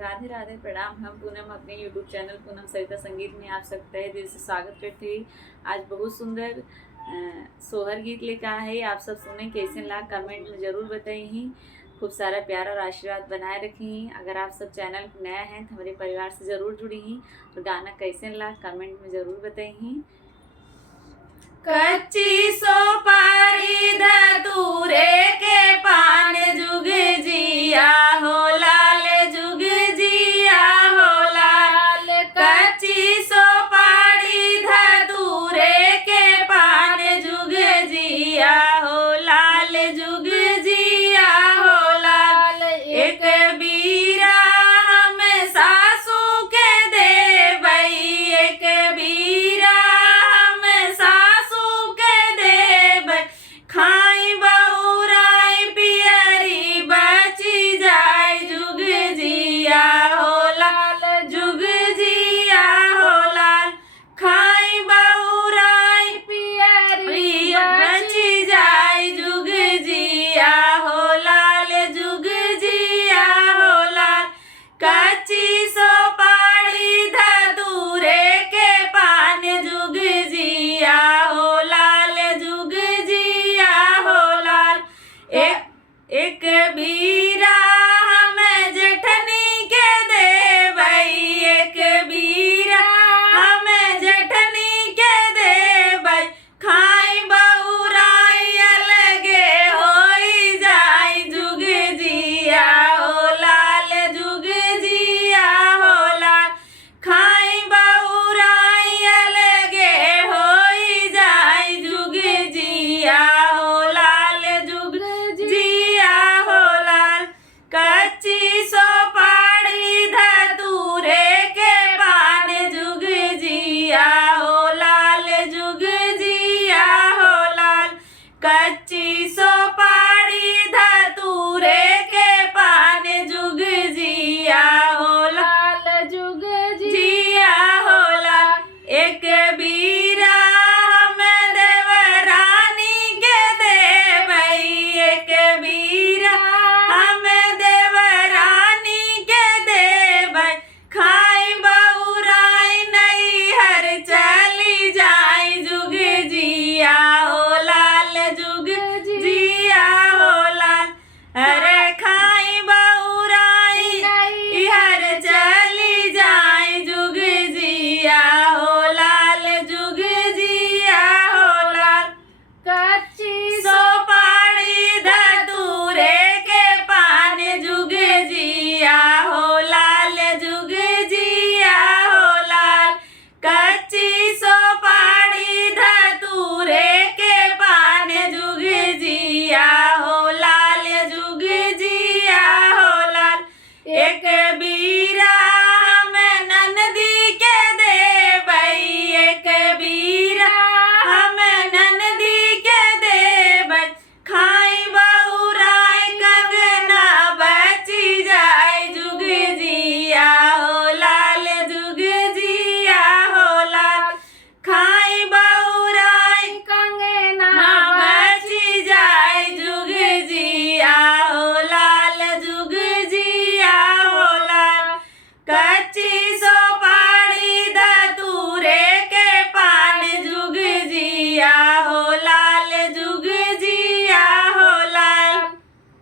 राधे राधे, प्रणाम। हम पूनम अपने यूट्यूब चैनल पूनम सरिता संगीत में आप सब तहे दिल से स्वागत करते हैं। आज बहुत सुंदर सोहर गीत लेकर आए हैं। आप सब सुने कैसे लगा कमेंट में ज़रूर बताइए। खूब सारा प्यार और आशीर्वाद बनाए रखी। अगर आप सब चैनल पर नया हैं तो हमारे परिवार से ज़रूर जुड़ी हैं। तो गाना कैसे लगा कमेंट में ज़रूर बताइए। कच्ची सोपारी धतूरे के पान जुग जिया होला